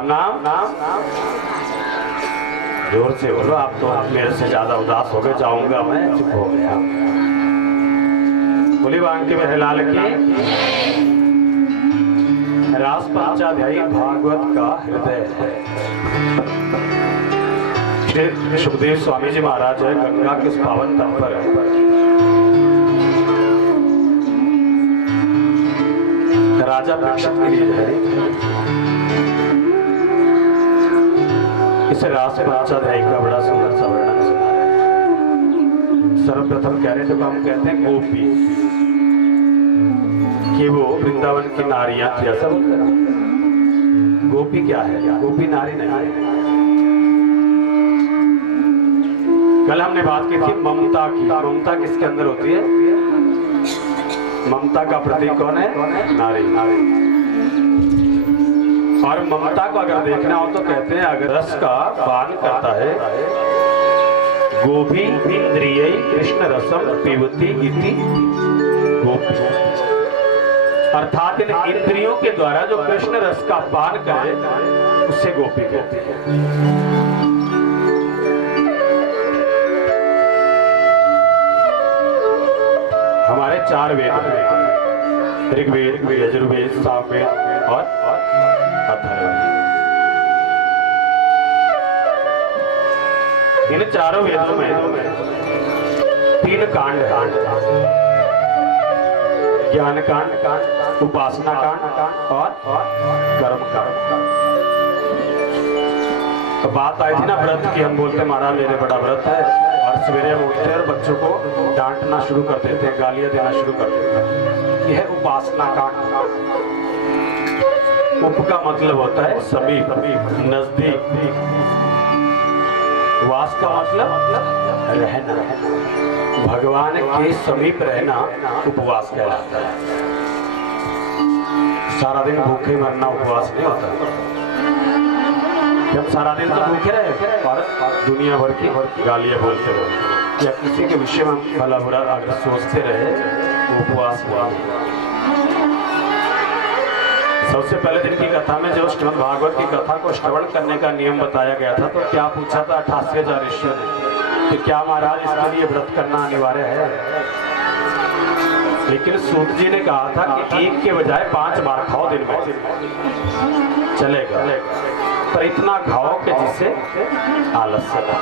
राम नाम नाम जोर से बोलो। आप तो मेरे से ज्यादा उदास हो गए, जाऊंगा मैं, चुप हो गया। बोली बांके में हिलाल की रास पंचाध्यायी भागवत का हृदय है। श्री सुखदेव स्वामी जी महाराज है गंगा के उस पावन तट पर राजा परीक्षित के लिए है इसे रास पंचाध्यायी का बड़ा सुंदर सा वर्णन सुना रहे। सर्वप्रथम कह रहे थे, हम कहते हैं गोपी कि वो वृंदावन की नारियां थी, ऐसा बोलते हैं। गोपी क्या है? गोपी नारी नहीं। कल हमने बात की थी ममता की। ममता किसके अंदर होती है? ममता का प्रतीक कौन है? नारी। और ममता को अगर देखना हो तो कहते हैं अगर रस का पान करता है, गोपी इंद्रिय कृष्ण रसम पीवती इति गोपी, अर्थात इन इंद्रियों के द्वारा जो कृष्ण रस का पान करे उससे गोपी कहते हैं। हमारे 4 वेद हैं, ऋग्वेद, यजुर्वेद, सामवेद और अथर्ववेद। इन चारों वेदों में 3 कांड हैं, ज्ञान कांड, उपासना कांड और कर्म कांड। तो बात आई थी ना व्रत की, हम बोलते महाराज मेरे बड़ा व्रत है, और सवेरे उठते हैं और बच्चों को डांटना शुरू कर देते हैं, गालियां देना शुरू कर देते हैं। यह है उपासना कांड। उप का मतलब होता है समीप, नजदीक। वास का मतलब रहना, भगवान के समीप रहना उपवास कहलाता है। सारा दिन भूखे मरना उपवास नहीं होता। जब सारा दिन तो भूखे रहे और दुनिया भर की गालियां बोलते रहे या किसी के विषय में भला बुरा अगर सोचते रहे तो उपवास हुआ। सबसे पहले दिन की कथा में जो श्रीमद् भागवत की कथा को श्रवण करने का नियम बताया गया था, तो क्या पूछा था 88,000 ऋषियों ने कि क्या महाराज इसके लिए व्रत करना अनिवार्य है? लेकिन सूत जी ने कहा था कि 1 के बजाय 5 बार खाओ दिन में, चलेगा, पर इतना खाओ कि जिससे आलस्य ना।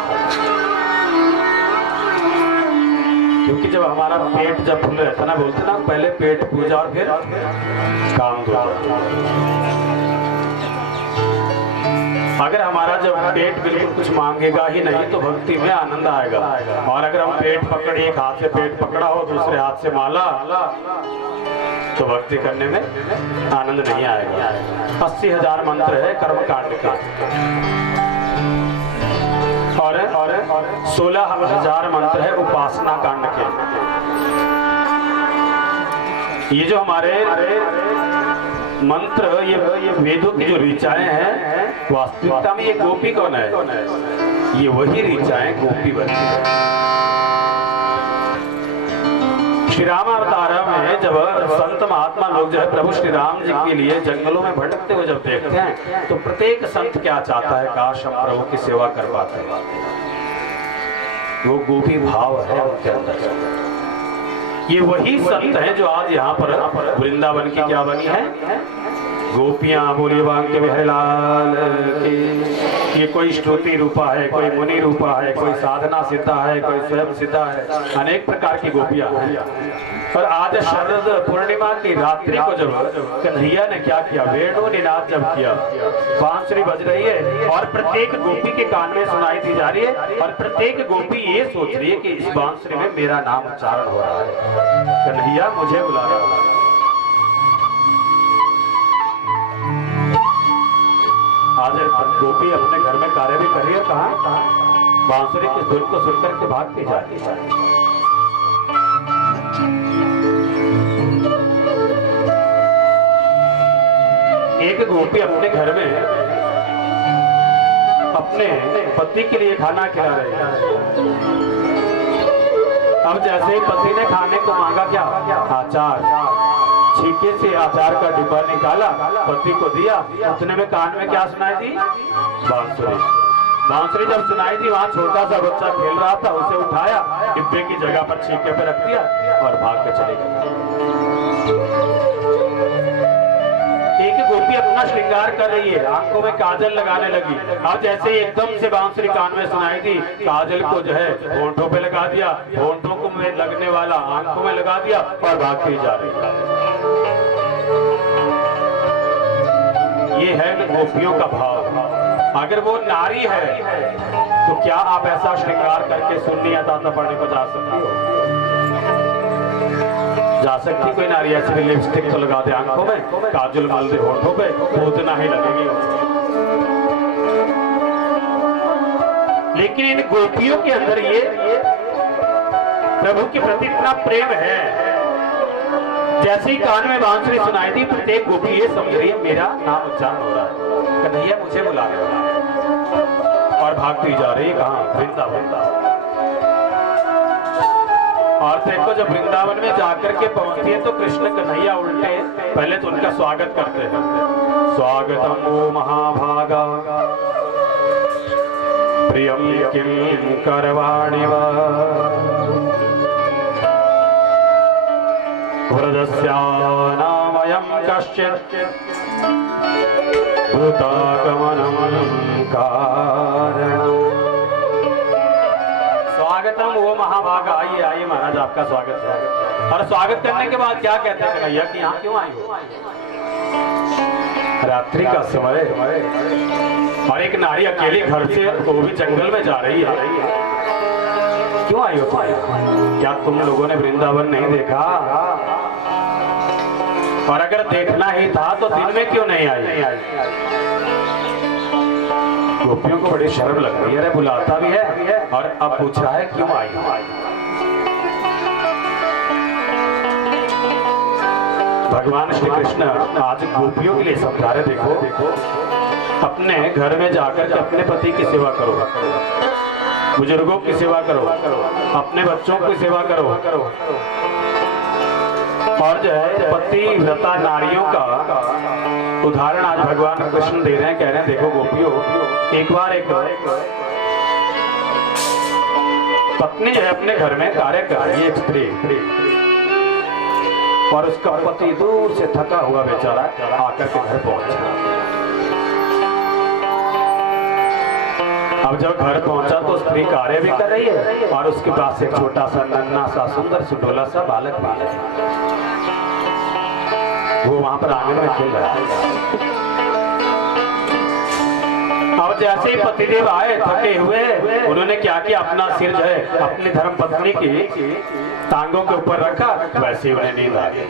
क्योंकि जब हमारा पेट जब फूल रहता ना, बोलते ना पहले पेट पूजा और फिर काम दूजा। अगर हमारा जब पेट बिल्कुल कुछ मांगेगा ही नहीं तो भक्ति में आनंद आएगा। और अगर हम पेट पकड़े, एक हाथ से पेट पकड़ा हो दूसरे हाथ से माला, तो भक्ति करने में आनंद नहीं आएगा। 80,000 मंत्र है कर्म कांड के और 16,000 मंत्र है उपासना कांड के। ये जो हमारे मंत्र, ये वेदों की जो ऋचाएं हैं, वास्तविकता में ये गोपी कौन है? ये वही ऋचाएं गोपी बनती है। श्री राम अवतार में जब संत महात्मा लोग जो है प्रभु श्री राम जी के लिए जंगलों में भटकते हुए जब देखते हैं तो प्रत्येक संत क्या चाहता है? काश हम प्रभु की सेवा कर पाते। वो गोपी भाव है उनके अंदर। ये वही संत हैं जो आज यहाँ पर वृंदावन की क्या बनी है? गोपियां। बोलिए बांके बिहारी लाल की। ये कोई स्तुति रूपा है, कोई मुनि रूपा है, कोई साधना सिद्धा है, कोई स्वयं सिद्धा है, अनेक प्रकार की गोपियां हैं। और आज शरद पूर्णिमा की रात्रि को जब कन्हैया ने क्या किया? वेणु निनाद जब किया, बांसुरी बज रही है और प्रत्येक गोपी के कान में सुनाई दी जा रही है, और प्रत्येक गोपी ये सोच रही है कि इस बांसुरी में मेरा नाम उच्चारण हो रहा है, कन्हैया मुझे बुला रहा है। आज गोपी अपने घर में कार्य भी कर रही है, कहाँ बांसुरी की धुन को सुनकर के भाग के जाती है। एक गोपी अपने घर में अपने पति के लिए खाना खिला रही है। अब जैसे ही पति ने खाने को मांगा, क्या? अचार। छीके से आचार का डिब्बा निकाला, पति को दिया। उतने में कान में क्या सुनाई दी? बांसुरी। बांसुरी जब सुनाई दी, वहां छोटा सा बच्चा खेल रहा था, उसे उठाया, डिब्बे की जगह पर छीके पे रख दिया और भाग के चले गए। एक गोपी अपना श्रृंगार कर रही है, आंखों में काजल लगाने लगी। अब जैसे ही एकदम से बांसुरी कान में सुनाई थी, काजल को जो है होंठों पे लगा दिया, होंठों को में लगने वाला आंखों में लगा दिया और भागती जा रही है। ये है गोपियों का भाव। अगर वो नारी है तो क्या आप ऐसा श्रृंगार करके सुन्नी या ताता पढ़ने को जा सकती हो? जा सकती कोई नारी? ऐसे लिपस्टिक तो लगा दे आंखों में, काजल मल दे होठों पे, तो उतना ही लगेगी। लेकिन इन गोपियों के अंदर ये प्रभु के प्रति इतना प्रेम है। जैसे ही कान में बांसुरी सुनाई थी, प्रत्येक गोपी ये समझ रही है मेरा नाम उच्चारण हो रहा है, कन्हैया मुझे बुला रहा है, और भागती जा रही है। कहाँ? वृंदावन। और देखो जब वृंदावन में जाकर के पहुंचती है तो कृष्ण कन्हैया उल्टे पहले तो उनका स्वागत करते हैं। स्वागतम ओ महाभागा प्रियम किम करवाणि वा व्रजस्यानामयं कश्चित् भूतागमनं कारणम्। स्वागतम वो महाभागा, आइए आइए महाराज, आपका स्वागत है। और स्वागत करने के बाद क्या कहते हैं कन्हैया कि यहाँ क्यों आई हो? रात्रि का समय और एक नारी अकेली घर से वो भी जंगल में जा रही है, क्यों आई हो? क्या तुम लोगों ने वृंदावन नहीं देखा? और अगर देखना ही था तो दिन में क्यों नहीं आई? गोपियों को बड़ी शर्म लग रही है, अरे बुलाता भी है और अब पूछ रहा है क्यों आई? भगवान श्री कृष्ण आज गोपियों के लिए समझा रहे, देखो अपने घर में जाकर के अपने पति की सेवा करो, बुजुर्गों की सेवा करो, अपने बच्चों की सेवा करो। और जो है पति व्रता नारियों का उदाहरण आज भगवान कृष्ण दे रहे हैं, कह रहे हैं देखो गोपियों, एक बार एक पत्नी जो है अपने घर में कार्य कर रही है, एक स्त्री, और उसका पति दूर से थका हुआ बेचारा आकर के घर पहुंचा। अब जब घर पहुंचा तो स्त्री कार्य भी कर रही है और उसके पास एक छोटा सा नन्हा सा सुंदर सुडोला सा बालक भी है, वो वहां पर आंगन में खेल रहा है। अब जैसे ही पतिदेव आए थके हुए, उन्होंने क्या किया, अपना सिर जो है अपनी धर्म पत्नी की टांगों के ऊपर रखा, वैसे उन्हें नींद आ गई।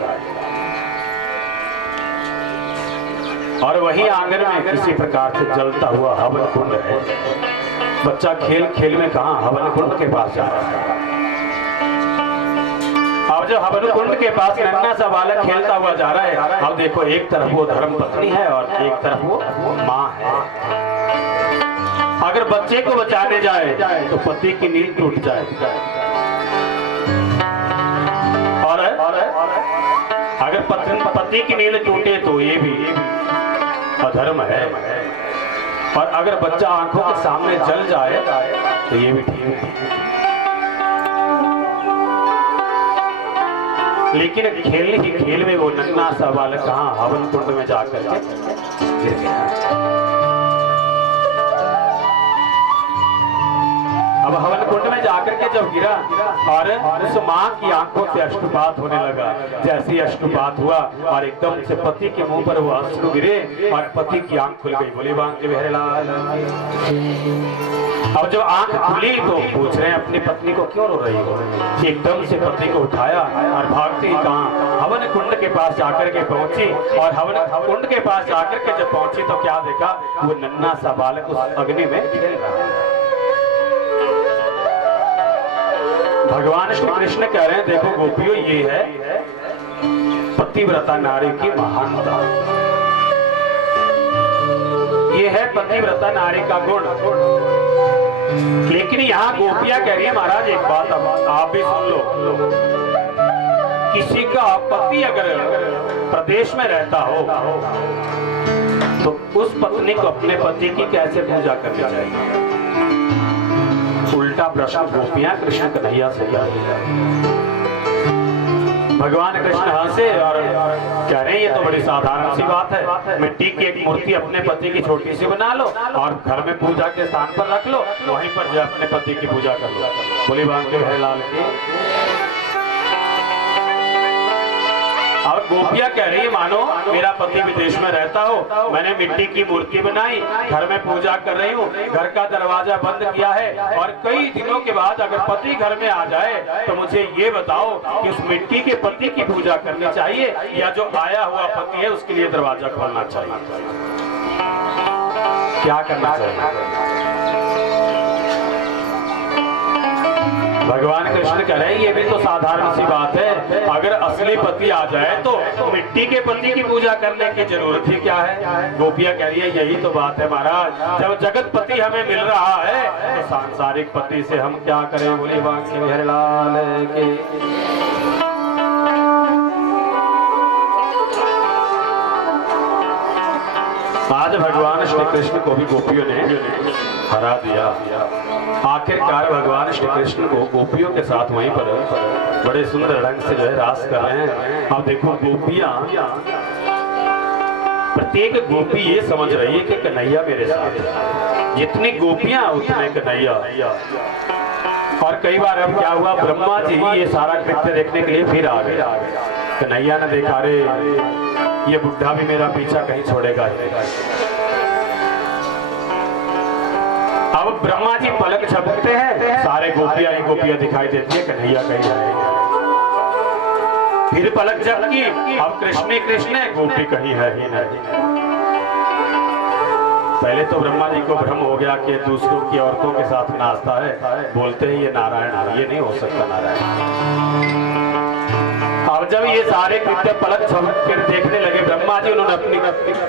और वही आंगन में किसी प्रकार से जलता हुआ हवन कुंड है। बच्चा खेल खेल में कहाँ हवन कुंड के पास जा रहा है। अब जब हवन कुंड के पास नन्हा सा बालक खेलता हुआ जा रहा है, अब देखो एक तरफ वो धर्म पत्नी है और एक तरफ वो माँ है। अगर बच्चे को बचाने जाए तो पति की नींद टूट जाए, और अगर पति की नींद टूटे तो ये भी अधर्म है, और अगर बच्चा आंखों के सामने जल जाए तो ये भी ठीक है। लेकिन खेलने की खेल में वो नन्हा सा बालक कहाँ हवन कुंड में जाकर के गिर गया। अब हवन कुंड में जाकर के जब गिरा और उस माँ की आंखों से अश्रुपात होने लगा, जैसे ही अश्रुपात हुआ और एकदम से पति के मुंह पर वो अश्रु गिरे और पति की आंख खुल गई। बोली बांके बिहारी लाल। अब जब आंख खुली तो पूछ रहे हैं अपनी पत्नी को क्यों रो रही हो? एकदम से पति को उठाया और भागती ही कहाँ हवन कुंड के पास जाकर के पहुंची, और हवन कुंड के पास जाकर के जब पहुंची तो क्या देखा, वो नन्हा सा बालक उस अग्नि में खेल रहा है। भगवान श्री कृष्ण कह रहे हैं देखो गोपियों, ये है पतिव्रता नारी की महानता, ये है पतिव्रता नारी का गुण। लेकिन यहाँ गोपियां कह रही है महाराज एक बात अब आप भी सुन लो, किसी का पति अगर प्रदेश में रहता हो तो उस पत्नी को अपने पति की कैसे पूजा करनी चाहिए? उल्टा प्रश्न गोपियां कृष्ण कन्हैया से भगवान कृष्ण हंसे और कह रहे हैं ये तो बड़ी साधारण सी बात है, मिट्टी की एक मूर्ति अपने पति की छोटी सी बना लो और घर में पूजा के स्थान पर रख लो, वहीं पर जो अपने पति की पूजा कर लो। बोली बांके बिहारी लाल की। और गोपियां कह रही है मानो मेरा पति विदेश में रहता हो, मैंने मिट्टी की मूर्ति बनाई, घर में पूजा कर रही हूँ, घर का दरवाजा बंद किया है और कई दिनों के बाद अगर पति घर में आ जाए तो मुझे ये बताओ कि उस मिट्टी के पति की पूजा करनी चाहिए या जो आया हुआ पति है उसके लिए दरवाजा खोलना चाहिए? क्या करना चाहिए? भगवान कृष्ण कह रहे हैं ये भी तो साधारण सी बात है, अगर असली पति आ जाए तो मिट्टी के पति की पूजा करने की जरूरत ही क्या है? गोपियां कह रही है यही तो बात है महाराज, जब जगत पति हमें मिल रहा है तो सांसारिक पति से हम क्या करें? बोली बांके बिहारी लाल की। आज भगवान श्री कृष्ण को भी गोपियों ने हरा दिया। आखिरकार भगवान श्री कृष्ण को गोपियों के साथ वहीं पर बड़े सुंदर ढंग से जो है रास कर रहे हैं। अब देखो गोपियां, प्रत्येक गोपी ये समझ रही है कि कन्हैया मेरे साथ है, जितनी गोपियां उतने कन्हैया। और कई बार अब क्या हुआ, ब्रह्मा जी ये सारा कृत्य देखने के लिए फिर आ गए। कन्हैया ने देखा रे ये बुढ़ा भी मेरा पीछा कहीं छोड़ेगा। अब ब्रह्मा जी पलक झपकते हैं, सारे गोपियां ही गोपियां दिखाई देती है, कन्हैया कहीं जाएगा। फिर पलक झपकी, अब कृष्ण ही कृष्ण है, गोपी कहीं है ही नहीं। पहले तो ब्रह्मा जी को भ्रम हो गया कि दूसरों की औरतों के साथ नाचता है, बोलते हैं ये नारायण, ये नहीं हो सकता नारायण। अब जब ये सारे कृत्य पलक झपक कर देखने लगे ब्रह्मा जी, उन्होंने अपनी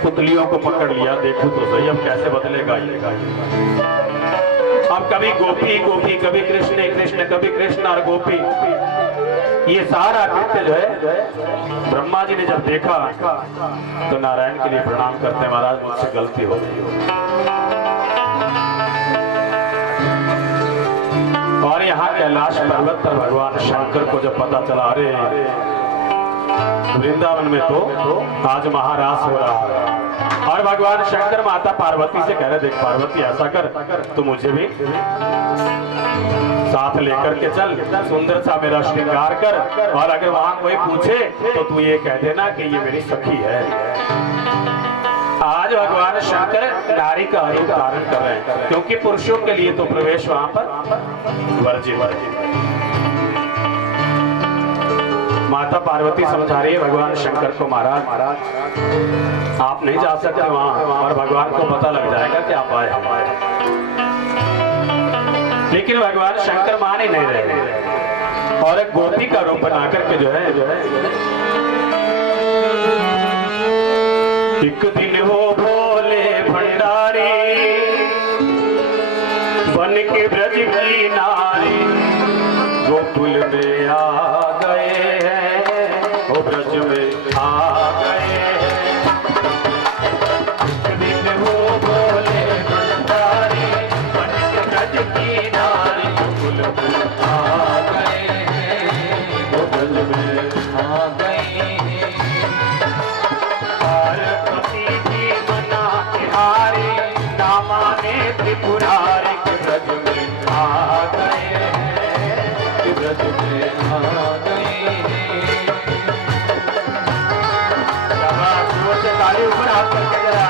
पुतलियों को पकड़ लिया, देखो तो सही अब कैसे बदलेगा ये। अब कभी गोपी गोपी, कभी कृष्ण कृष्ण, कभी कृष्ण और गोपी, ये सारा कृत्य जो है ब्रह्मा जी ने जब देखा तो नारायण के लिए प्रणाम करते, महाराज मुझसे गलती हो गई। और यहाँ कैलाश पर्वत पर भगवान शंकर को जब पता चला अरे वृंदावन में तो आज महारास हो रहा है, और भगवान शंकर माता पार्वती से कह रहे देख पार्वती ऐसा कर तू मुझे भी साथ लेकर के चल, सुंदर सा मेरा श्रृंगार कर, और अगर वहां कोई पूछे तो तू ये कह देना कि ये मेरी सखी है। आज भगवान शंकर नारी का रूप धारण कर रहे हैं, क्योंकि पुरुषों के लिए तो प्रवेश वहां पर वर्जित। माता पार्वती समझा रही है भगवान शंकर को, महाराज आप नहीं जा सकते वहां, और भगवान को पता लग जाएगा कि आप आए। लेकिन भगवान शंकर मान ही नहीं रहे, और एक गोपी का रूप बना करके जो है एक दिन वो भोले भंडारी बन के ब्रज की नारी गोकुल में आ गए हैं, वो ब्रज में आ गए हैं। एक दिन वो भोले भंडारी बन के ब्रज की नारी गोकुल में आ गए हैं, वो ब्रज में आ गए हैं। त्रिपुरारी के ब्रज में आ गए हैं, के ब्रज में आ गए हैं। जोर से ताली ऊपर हाथ करके जरा।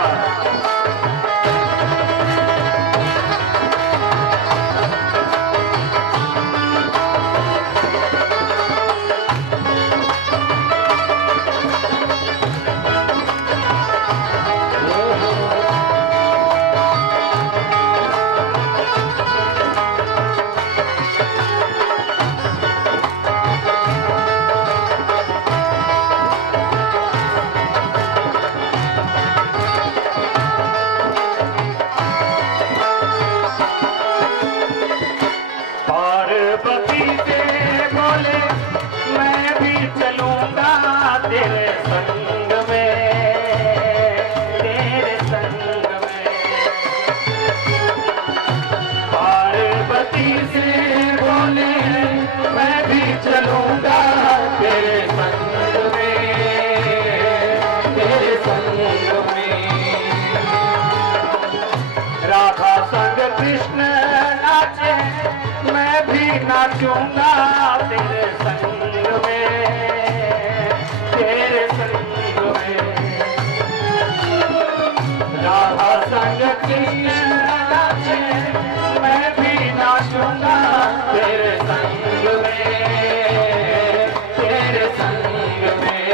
नाचूंगा तेरे संग में, तेरे संग में। राधा संग कृष्ण नाचे, मैं भी नाचूंगा तेरे संग में, तेरे संग में।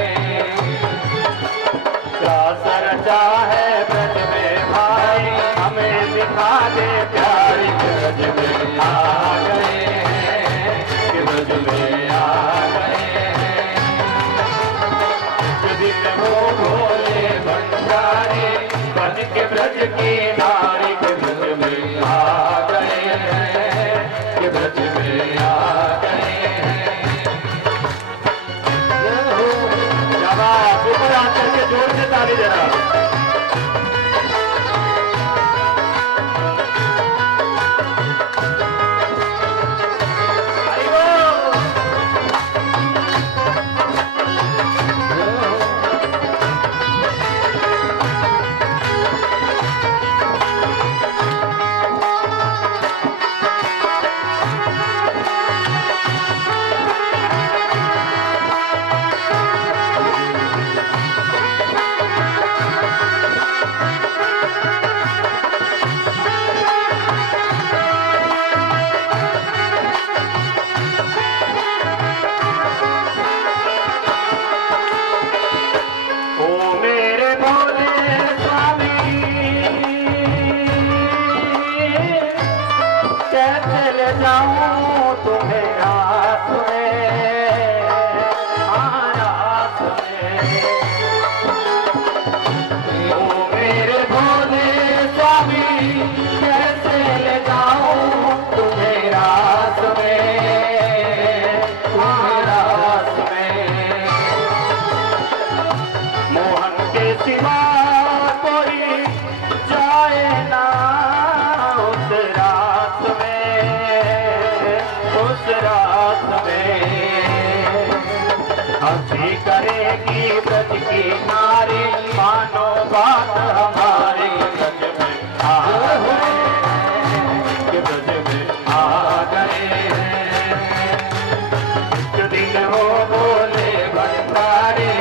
क्या सरचा है ब्रज में भाई, हमें दिखा दे प्यारी ब्रज में आ गए हैं, कि ब्रज में आ गए हैं। दिन हो भोले भंडारी, बन के ब्रज की नारी, के ब्रज में आ गए हैं, कि ब्रज में आ गए हैं। जब आप ऊपर आकर के जोर से ताली जरा। जाऊं तुम्हें रात में, हाँ रात में। ओ मेरे भोले स्वामी, कैसे ले जाऊं तुम्हें रात में, हाँ रात में। मोहन के सिवा कोई जाए ना उस रात में, उस रात में। हंसी करेगी ब्रज की नारी, मानो बात हमारी, ब्रज में आ गए, कि ब्रज में आ गए हैं। जो दिन हो बोले भंडारी,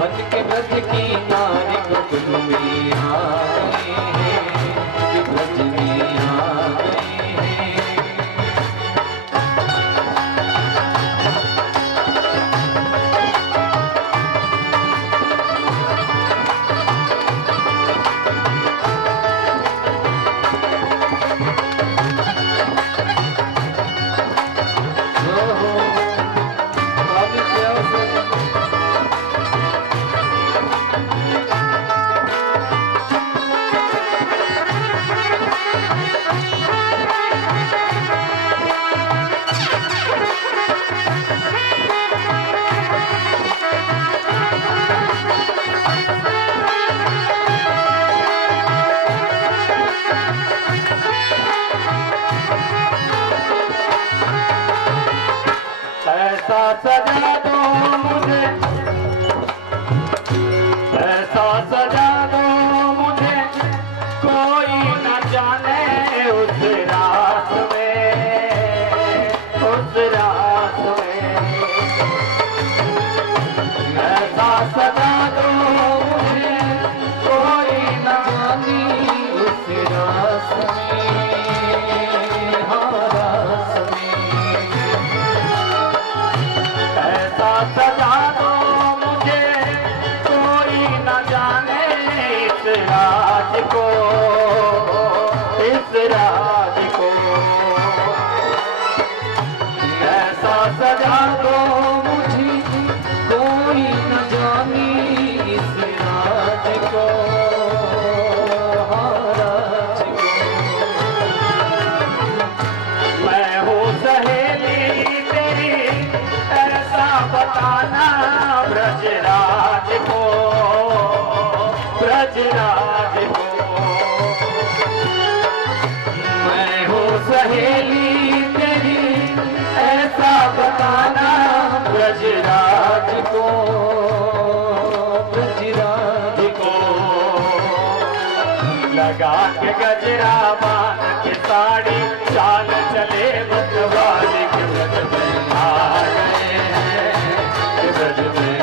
बन के ब्रज की नारी, ब्रज में आ गए हैं, कि ब्रज में आ गए हैं। ऐसा सजा दो मुझे, ऐसा सजा दो मुझे, कोई न जाने उस रात में, उस रात में। ऐसा सजा दो मुझे, कोई न जाने उस रात में, हाँ रात में। ऐसा सजा दो मुझे, कोई न जाने इस राज को, इस राज को। ऐसा सजा दो मुझे, कोई न जाने इस राज को, हाँ राज को। मैं हूँ सहेली तेरी, ऐसा बताना ब्रजराज को, ब्रजराज को। लगा के गजरा बांध के साड़ी चाल चले मतवाली के ब्रज में आ गए हैं, के ब्रज में